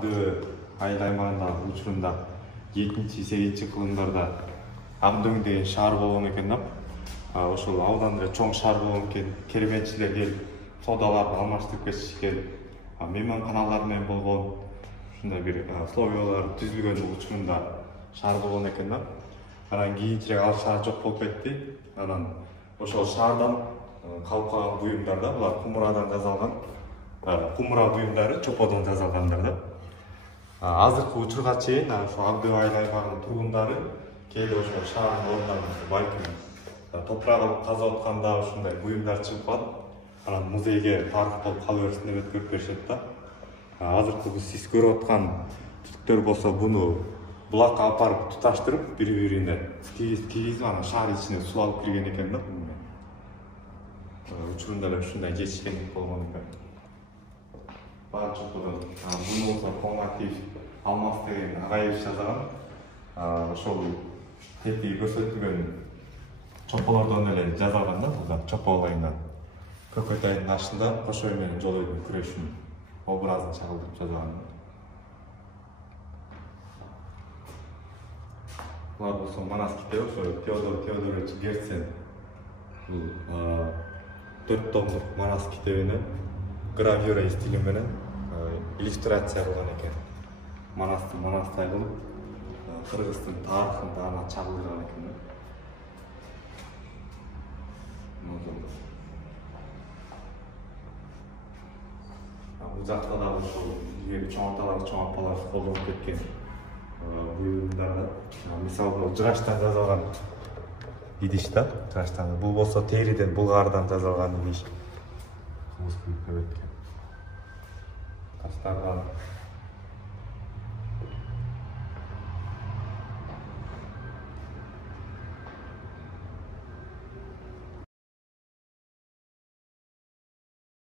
Акдөбө айыл аймагындагы учурунда 2-8 кылымдарда Акдөң деген шаар болгон экен да. Ошол ауданда чоң шаар болгон экен. Керменчилер келип соодаларды алмаштырып кетишкен. Мейманканалар менен болгон ушундай бир условиялар түзүлгөн учурунда шаар болгон экен да. Анан кийинчерээк ал шаар жок болуп кетти. Анан ошол шаардан калып калган буюмдар да, булар кумурадан жасалган. Кумура буюмдары чоподон жасалгандар да. Азыркы учурга чейин ошо Акдөбө айыл аймагынын тургундары кээде ошол шаардын орундарын балким топурагын казып атканда ушундай буюмдар чыгып калат. Анан музейге тарых болуп кала берсин деп өткөрүп беришет да. Азыркы сиз көрүп аткан түтүктөр болсо буну булакка апарып туташтырып бири-бирине кийгизип анан шаар ичине суу алып кирген экен да. Учурунда эле ушундай жетишкендик болгон экен. Баары чоподон. Буну болсо Коңатиев Алмаз деген агайыбыз жасаган. Ошол тетиги көрсөтүлгөн чополордон эле жасалган да, бул чопо Көкөтайдын башында Кошой менен Жолойдун күрөшүнүн образын чагылдырып жасалган. Булар болсо Манас китеби, ошо Теодор Теодорович Герцен бул 4 томдук Манас китебине гравюра стили менен иллюстрация кылган экен. Манастай кылып, Кыргыздын тарыхын даана чагылдырган экен. Бул жакта да ошол чоң аталар, чоң апалар колдонуп кеткен буюмдар да. Мисалы жыгачтан жасалган идиш да, жыгачтан. Бул болсо териден, булгардан жасалган идиш. Таштардан